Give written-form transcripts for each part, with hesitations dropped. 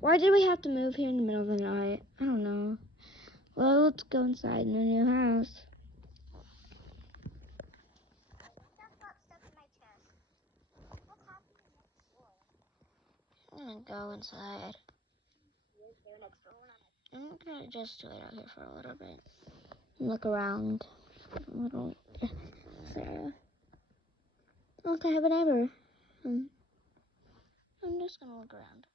Why did we have to move here in the middle of the night? I don't know. Well, let's go inside in the new house. I'm gonna go inside. I'm gonna just wait out here for a little bit. Look around. Little area. Look, I have a neighbor. I'm just gonna look around.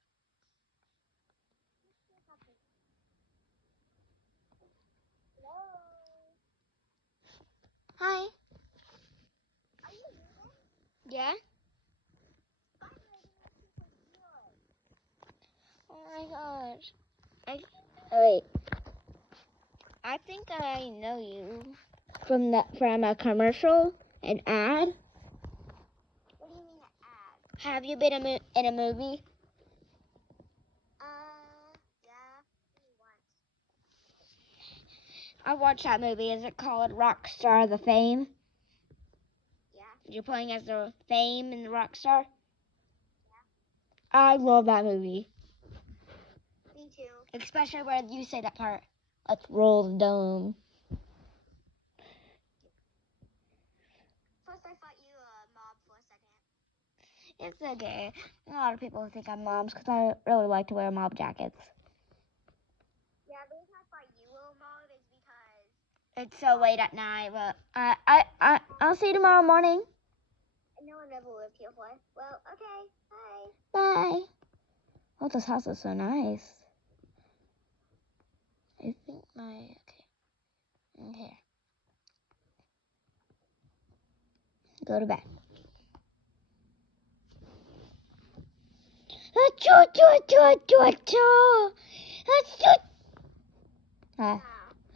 Hi. Yeah? Oh my gosh. Wait. I think I know you from a commercial, an ad. What do you mean an ad? Have you been in a movie? Yeah. Once. I watched that movie. Is it called Rockstar the Fame? Yeah. You're playing as the Fame in the Rockstar? Yeah. I love that movie. Me too. Especially where you say that part. Let's roll the dome. First I thought you were a mob for a second. It's okay. A lot of people think I'm moms because I really like to wear mob jackets. Yeah, the reason I thought you were a mob is because It's so late at night, but I'll see you tomorrow morning. no one ever lived here for. Well, okay. Bye. Bye. Oh, this house is so nice. I think okay. Go to bed.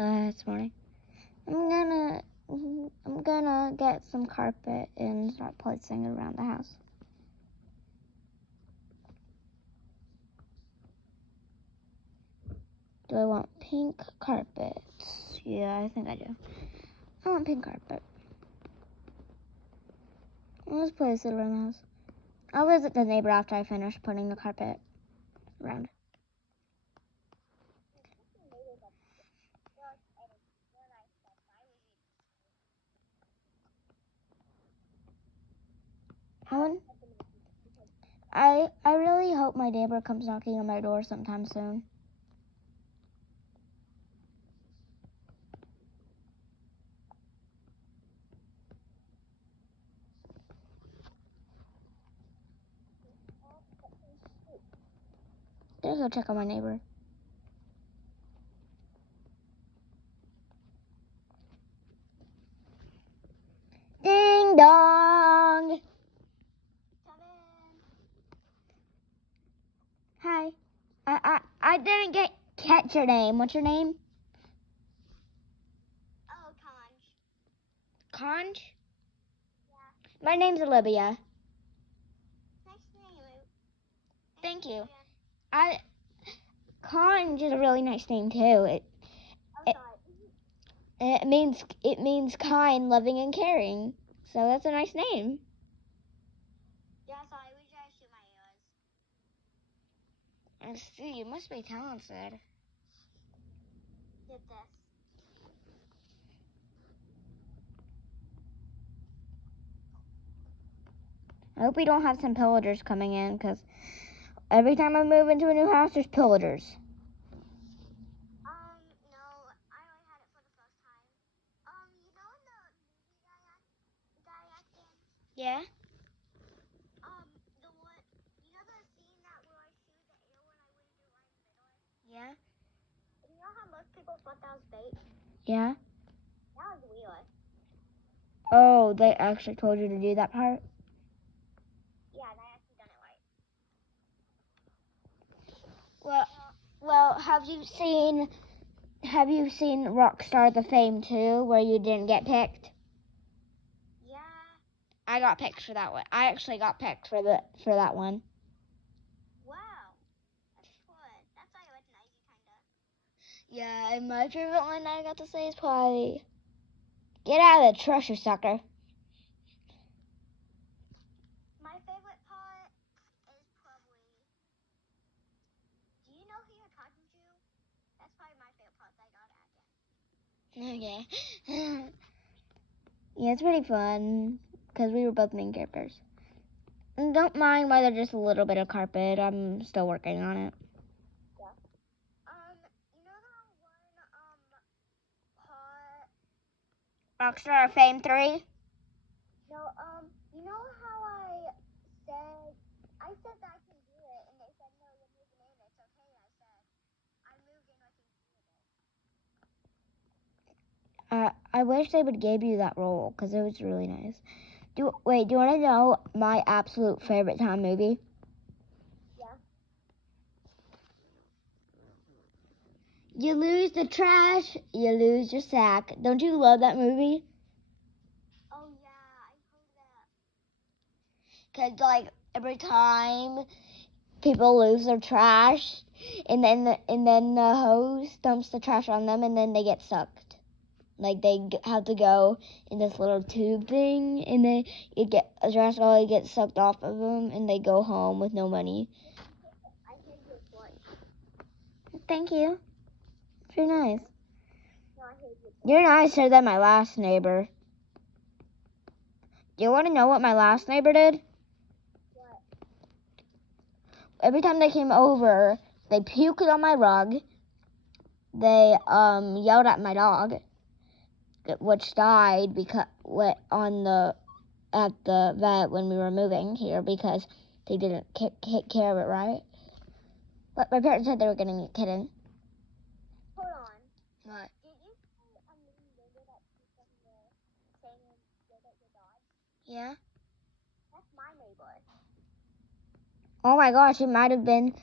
It's morning. I'm gonna get some carpet and start placing it around the house. Do I want pink carpet? Yeah, I think I do. I want pink carpet. Let's place it around the house. I'll visit the neighbor after I finish putting the carpet around. I really hope my neighbor comes knocking on my door sometime soon. Gotta go check on my neighbor. Ding dong! Come in. Hi. I didn't catch your name. What's your name? Oh, Conj. Conj? Yeah. My name's Olivia. Nice name. Thank you. Conj is a really nice name too. It means kind, loving, and caring. So that's a nice name. Yeah, sorry, we just shoot my ears. I see. You must be talented. Get this. I hope we don't have some pillagers coming in, because every time I move into a new house, there's pillagers. No, I only had it for the first time. You know in the movie Diaxin? Yeah? The one, you know the scene that where I shoot the arrow when I went through right in the middle? Yeah? You know how most people thought that was bait? Yeah? That was real. Oh, they actually told you to do that part? Yeah, they actually done it right. Well, have you seen Rockstar the Fame 2, where you didn't get picked? Yeah. I got picked for that one. I actually got picked for that one. Wow. That's fun. That's why I recognize you, kinda. Yeah, and my favorite one I got to say is probably "Get out of the treasure, sucker." My favorite part is probably probably my favorite part. I got it again. Okay. Yeah, it's pretty fun because we were both main characters. And don't mind why there's just a little bit of carpet. I'm still working on it. Yeah. You know that one part? Rockstar Fame 3? No, you know how I said that I can do it, and they said, no, you're moving in, it's okay, I said. I moved in, I can do it. I wish they would give you that role because it was really nice. Do you want to know my absolute favorite time movie? Yeah. You lose the trash, you lose your sack. Don't you love that movie? Oh, yeah, I heard that. Because, like, every time people lose their trash, and then the hose dumps the trash on them, and then they get sucked. Like, they have to go in this little tube thing, and then the trash all gets sucked off of them, and they go home with no money. I hate your voice. Thank you. Very nice. No, I hate your voice. You're nicer than my last neighbor. Do you want to know what my last neighbor did? What? Every time they came over, they puked on my rug. They yelled at my dog, which died because at the vet when we were moving here because they didn't take care of it right. But my parents said they were getting me a kitten. Hold on. What? Did you say a mean neighbor that puked on the thing and yelled at your dog? Yeah. That's my neighbor. Oh my gosh, it might have been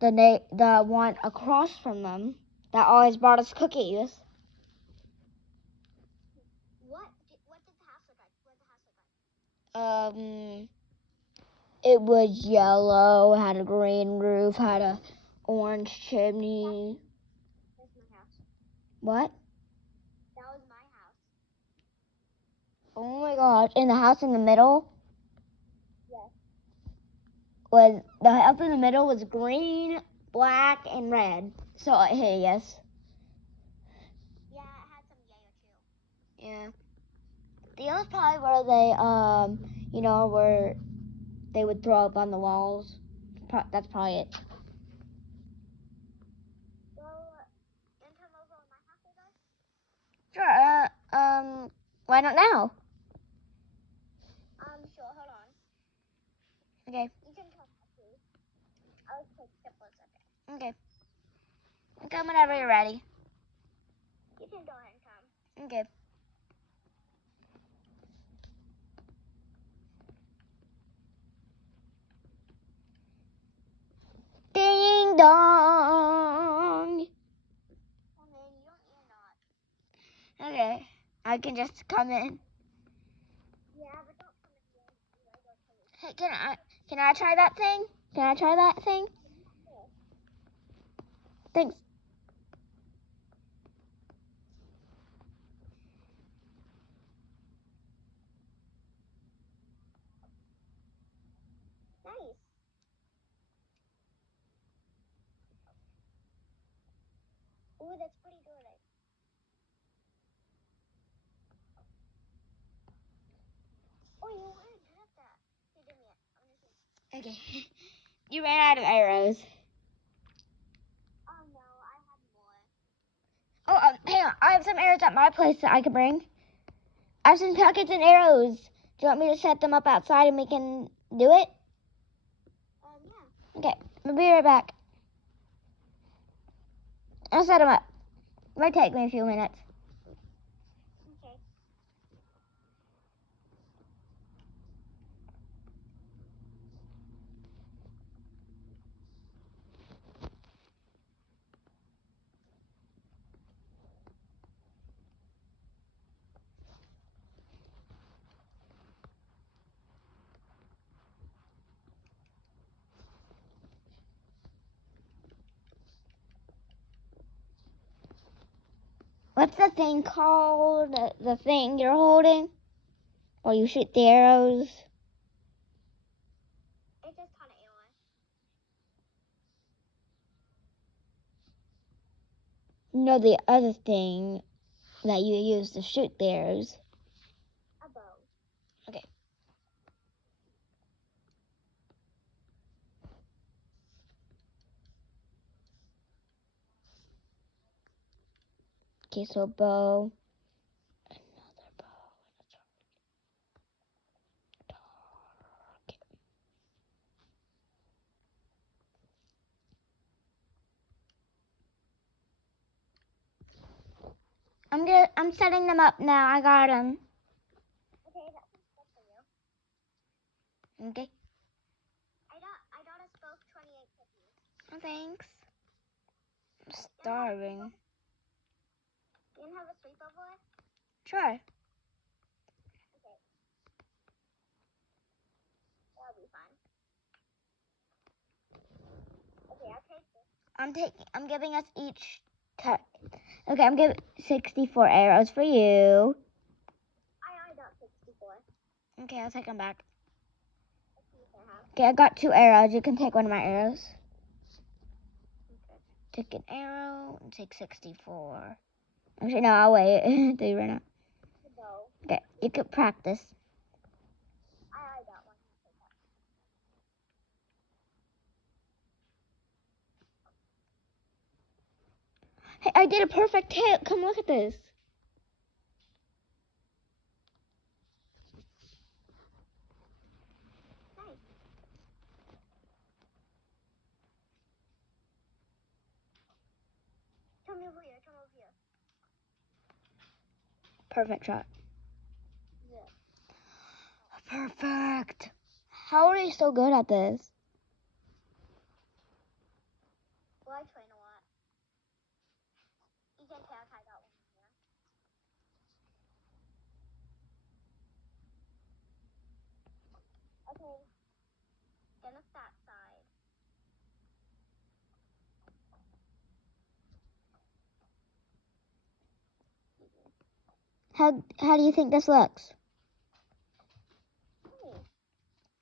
the one across from them that always brought us cookies. What did the house look like? What did the house look like? It was yellow, had a green roof, had a orange chimney. That's my house. What? That was my house. Oh my gosh! And the house in the middle Yes. was green, black, and red. So hideous. Yeah, it had some yellow too. Yeah. The yellow's probably where they where they would throw up on the walls. That's probably it. So, you want to come over to my house with us? Sure. Why not now? Sure, hold on. Okay. You can come with me. I'll take the bus up there. Okay. Come whenever you're ready. You can go ahead and come. Okay. Ding dong. Come in, you don't need a knock. Okay. I can just come in. Yeah, but don't come in here. You gotta go to me. Hey, can I try that thing? Can I try that thing? Here. Thanks. Nice. Ooh, that's pretty good. Oh, you already did that. Here, give me it. I'm just Okay. You ran out of arrows. Oh, no, I had more. Oh, hang on. I have some arrows at my place that I can bring. I have some packets and arrows. Do you want me to set them up outside and we can do it? Yeah. Okay. I'll be right back. I'll set them up. It might take me a few minutes. Okay. What's the thing called? The thing you're holding? While you shoot the arrows? It's just kind of arrow. know the other thing that you use to shoot the arrows. A bow. Okay. Okay, so bow. Another bow. I'm setting them up now. I got them. Okay, that sounds good for you. Okay. I got us both 28 cookies. Oh, thanks. I'm starving. You can have a sleepover? Sure. Okay. That'll be fun. Okay, I'll take this. I'm giving us each okay, I'm giving 64 arrows for you. I got 64. Okay, I'll take them back. Let's see if I have. Okay, I got 2 arrows. You can take one of my arrows. Okay. Take an arrow and take 64. Actually, no, I'll wait until you run out. The bow. Okay, you can practice. I got one. Hey, I did a perfect hit. Come look at this. Nice. Come over here. Come over here. Perfect shot. Yeah. Perfect. How are you so good at this? Well, I train a lot. You can tell I got one here. Okay. Then it's that side. How do you think this looks? Hey.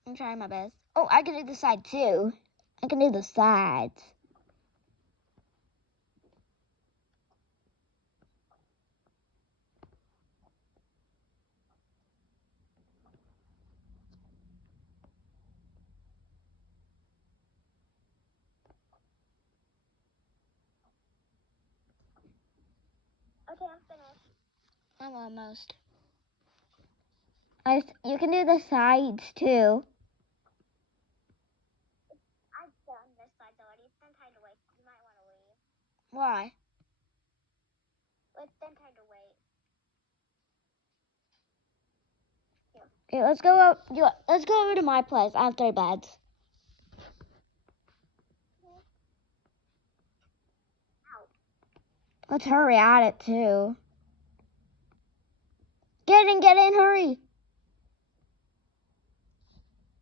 I'm trying my best. Oh, I can do the side too. I can do the sides. Okay, I'm finished. I'm almost. You can do the sides too. I've done this side already. It's been time to wait. You might want to leave. Why? It's been time to wait. Okay, let's go up. Let's go over to my place. I have 3 beds. Ow. Let's hurry at it too. Get in, hurry.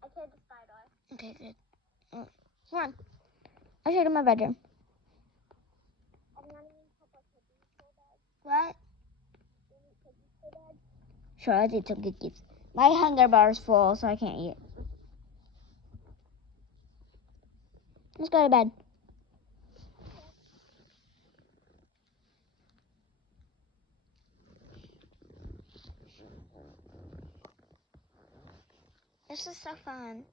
I cleared the side off. Okay, good. Come on. I'll show you my bedroom. And then you can put cookies for bed. What? You need cookies for bed. Sure, let's eat some cookies. My hunger bar is full, so I can't eat. Let's go to bed. This is so fun.